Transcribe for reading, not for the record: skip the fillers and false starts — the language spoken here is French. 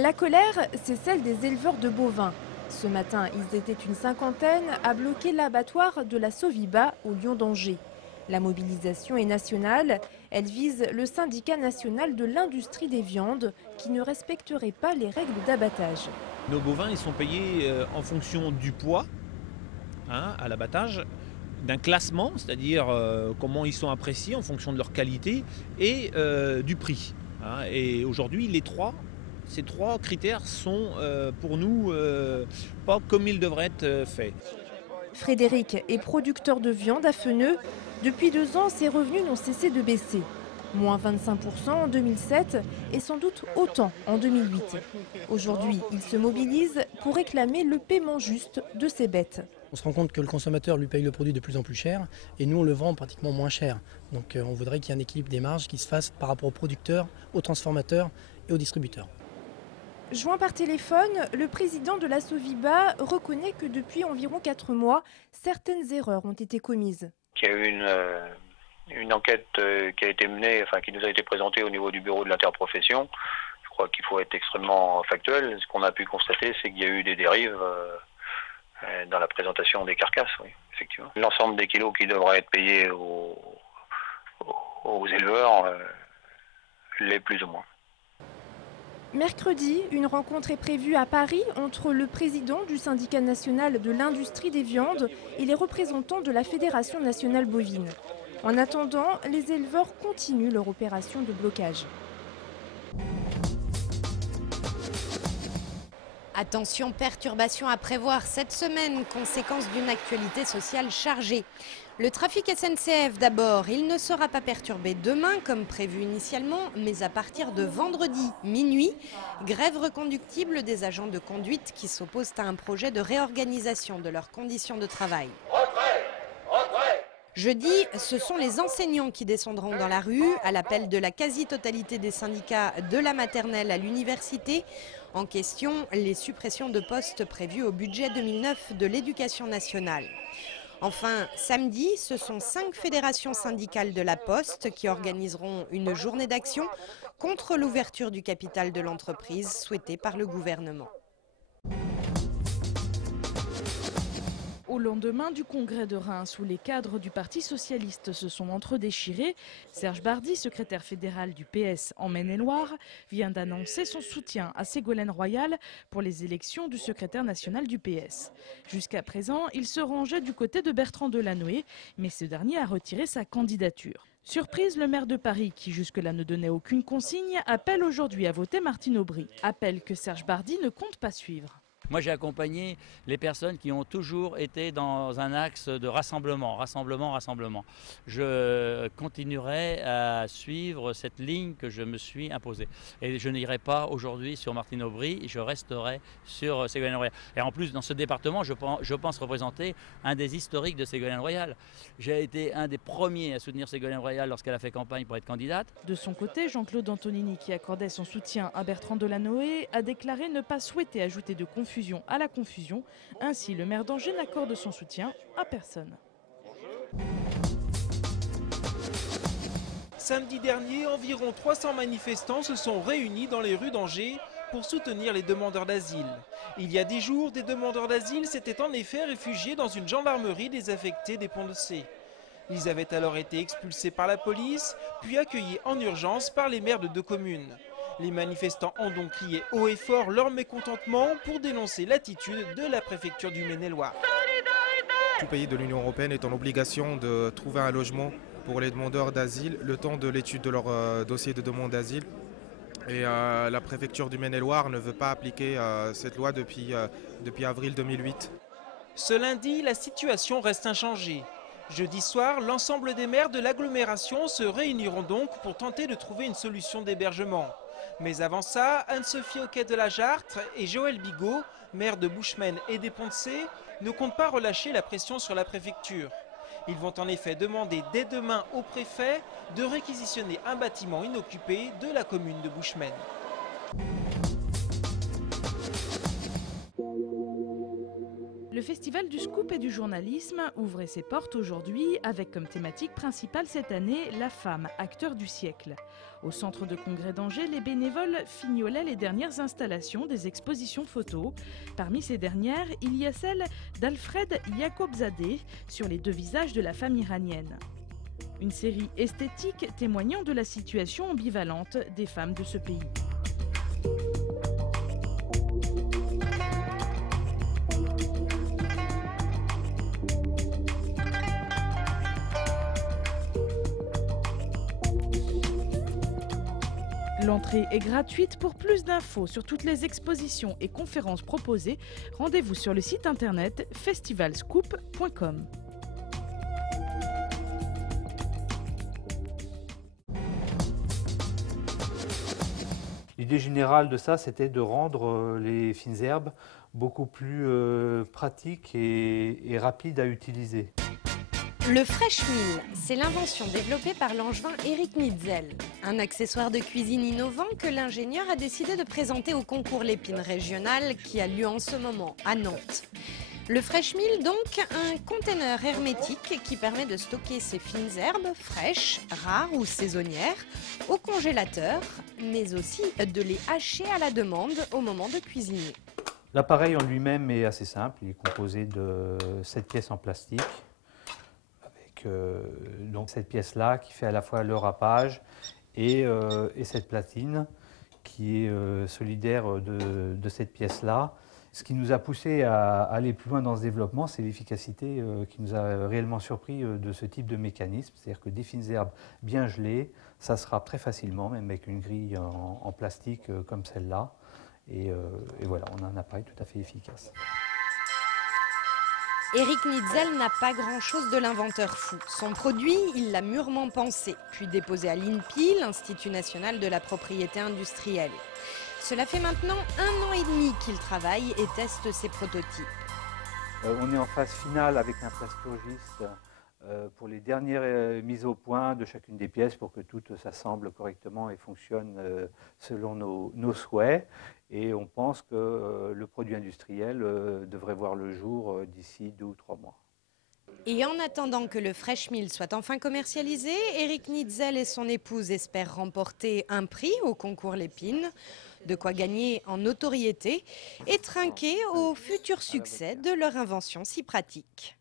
La colère, c'est celle des éleveurs de bovins. Ce matin, ils étaient une cinquantaine à bloquer l'abattoir de la Soviba au Lion d'Angers. La mobilisation est nationale. Elle vise le syndicat national de l'industrie des viandes qui ne respecterait pas les règles d'abattage. Nos bovins, ils sont payés en fonction du poids à l'abattage, d'un classement, c'est-à-dire comment ils sont appréciés en fonction de leur qualité et du prix. Et aujourd'hui, ces trois critères sont pour nous pas comme ils devraient être faits. Frédéric est producteur de viande à Feneux. Depuis 2 ans, ses revenus n'ont cessé de baisser. Moins 25% en 2007 et sans doute autant en 2008. Aujourd'hui, il se mobilise pour réclamer le paiement juste de ses bêtes. On se rend compte que le consommateur lui paye le produit de plus en plus cher et nous on le vend pratiquement moins cher. Donc on voudrait qu'il y ait un équilibre des marges qui se fasse par rapport aux producteurs, aux transformateurs et aux distributeurs. Joint par téléphone, le président de la Soviba reconnaît que depuis environ 4 mois, certaines erreurs ont été commises. Il y a eu une enquête qui a été menée, qui nous a été présentée au niveau du bureau de l'interprofession. Je crois qu'il faut être extrêmement factuel. Ce qu'on a pu constater, c'est qu'il y a eu des dérives dans la présentation des carcasses, oui, effectivement. L'ensemble des kilos qui devraient être payés aux éleveurs l'est plus ou moins. Mercredi, une rencontre est prévue à Paris entre le président du syndicat national de l'industrie des viandes et les représentants de la Fédération nationale bovine. En attendant, les éleveurs continuent leur opération de blocage. Attention, perturbations à prévoir cette semaine, conséquence d'une actualité sociale chargée. Le trafic SNCF d'abord, il ne sera pas perturbé demain comme prévu initialement, mais à partir de vendredi minuit, grève reconductible des agents de conduite qui s'opposent à un projet de réorganisation de leurs conditions de travail. Jeudi, ce sont les enseignants qui descendront dans la rue à l'appel de la quasi-totalité des syndicats de la maternelle à l'université. En question, les suppressions de postes prévues au budget 2009 de l'éducation nationale. Enfin, samedi, ce sont 5 fédérations syndicales de la Poste qui organiseront une journée d'action contre l'ouverture du capital de l'entreprise souhaitée par le gouvernement. Au lendemain du congrès de Reims où les cadres du Parti socialiste se sont entre-déchirés, Serge Bardy, secrétaire fédéral du PS en Maine-et-Loire, vient d'annoncer son soutien à Ségolène Royal pour les élections du secrétaire national du PS. Jusqu'à présent, il se rangeait du côté de Bertrand Delanoë, mais ce dernier a retiré sa candidature. Surprise, le maire de Paris, qui jusque-là ne donnait aucune consigne, appelle aujourd'hui à voter Martine Aubry. Appel que Serge Bardy ne compte pas suivre. Moi, j'ai accompagné les personnes qui ont toujours été dans un axe de rassemblement. Je continuerai à suivre cette ligne que je me suis imposée. Et je n'irai pas aujourd'hui sur Martine Aubry, je resterai sur Ségolène Royal. Et en plus, dans ce département, je pense représenter un des historiques de Ségolène Royal. J'ai été un des premiers à soutenir Ségolène Royal lorsqu'elle a fait campagne pour être candidate. De son côté, Jean-Claude Antonini, qui accordait son soutien à Bertrand Delanoë, a déclaré ne pas souhaiter ajouter de confusion à la confusion. Ainsi, le maire d'Angers n'accorde son soutien à personne. Samedi dernier, environ 300 manifestants se sont réunis dans les rues d'Angers pour soutenir les demandeurs d'asile. Il y a 10 jours, des demandeurs d'asile s'étaient en effet réfugiés dans une gendarmerie désaffectée des Ponts de Cé. Ils avaient alors été expulsés par la police, puis accueillis en urgence par les maires de 2 communes. Les manifestants ont donc crié haut et fort leur mécontentement pour dénoncer l'attitude de la préfecture du Maine-et-Loire. Tout pays de l'Union européenne est en obligation de trouver un logement pour les demandeurs d'asile le temps de l'étude de leur dossier de demande d'asile. Et la préfecture du Maine-et-Loire ne veut pas appliquer cette loi depuis avril 2008. Ce lundi, la situation reste inchangée. Jeudi soir, l'ensemble des maires de l'agglomération se réuniront donc pour tenter de trouver une solution d'hébergement. Mais avant ça, Anne-Sophie Auquet de la Jartre et Joël Bigot, maire de Bushman et des Ponts de Cé, ne comptent pas relâcher la pression sur la préfecture. Ils vont en effet demander dès demain au préfet de réquisitionner un bâtiment inoccupé de la commune de Bushman. Le Le Festival du Scoop et du journalisme ouvrait ses portes aujourd'hui avec comme thématique principale cette année la femme, acteur du siècle. Au centre de congrès d'Angers, les bénévoles fignolaient les dernières installations des expositions photos. Parmi ces dernières, il y a celle d'Alfred Yakobzadeh sur les 2 visages de la femme iranienne. Une série esthétique témoignant de la situation ambivalente des femmes de ce pays. L'entrée est gratuite. Pour plus d'infos sur toutes les expositions et conférences proposées, rendez-vous sur le site internet festivalscoop.com. L'idée générale de ça, c'était de rendre les fines herbes beaucoup plus pratiques et rapides à utiliser. Le Fresh Meal, c'est l'invention développée par l'angevin Eric Nitzel. Un accessoire de cuisine innovant que l'ingénieur a décidé de présenter au concours Lépine régional qui a lieu en ce moment à Nantes. Le Fresh Meal, donc, un conteneur hermétique qui permet de stocker ces fines herbes fraîches, rares ou saisonnières au congélateur, mais aussi de les hacher à la demande au moment de cuisiner. L'appareil en lui-même est assez simple, il est composé de 7 pièces en plastique. Donc cette pièce-là qui fait à la fois le râpage et cette platine qui est solidaire de cette pièce-là. Ce qui nous a poussé à aller plus loin dans ce développement, c'est l'efficacité qui nous a réellement surpris de ce type de mécanisme. C'est-à-dire que des fines herbes bien gelées, ça se râpe très facilement, même avec une grille en plastique comme celle-là. Et voilà, on a un appareil tout à fait efficace. Eric Nitzel n'a pas grand-chose de l'inventeur fou. Son produit, il l'a mûrement pensé, puis déposé à l'INPI, l'Institut national de la propriété industrielle. Cela fait maintenant 1 an et demi qu'il travaille et teste ses prototypes. On est en phase finale avec un plasturgiste pour les dernières mises au point de chacune des pièces pour que tout s'assemble correctement et fonctionne selon nos souhaits. Et on pense que le produit industriel devrait voir le jour d'ici 2 ou 3 mois. Et en attendant que le Fresh Meal soit enfin commercialisé, Eric Nitzel et son épouse espèrent remporter un prix au concours Lépine, de quoi gagner en notoriété et trinquer au futur succès de leur invention si pratique.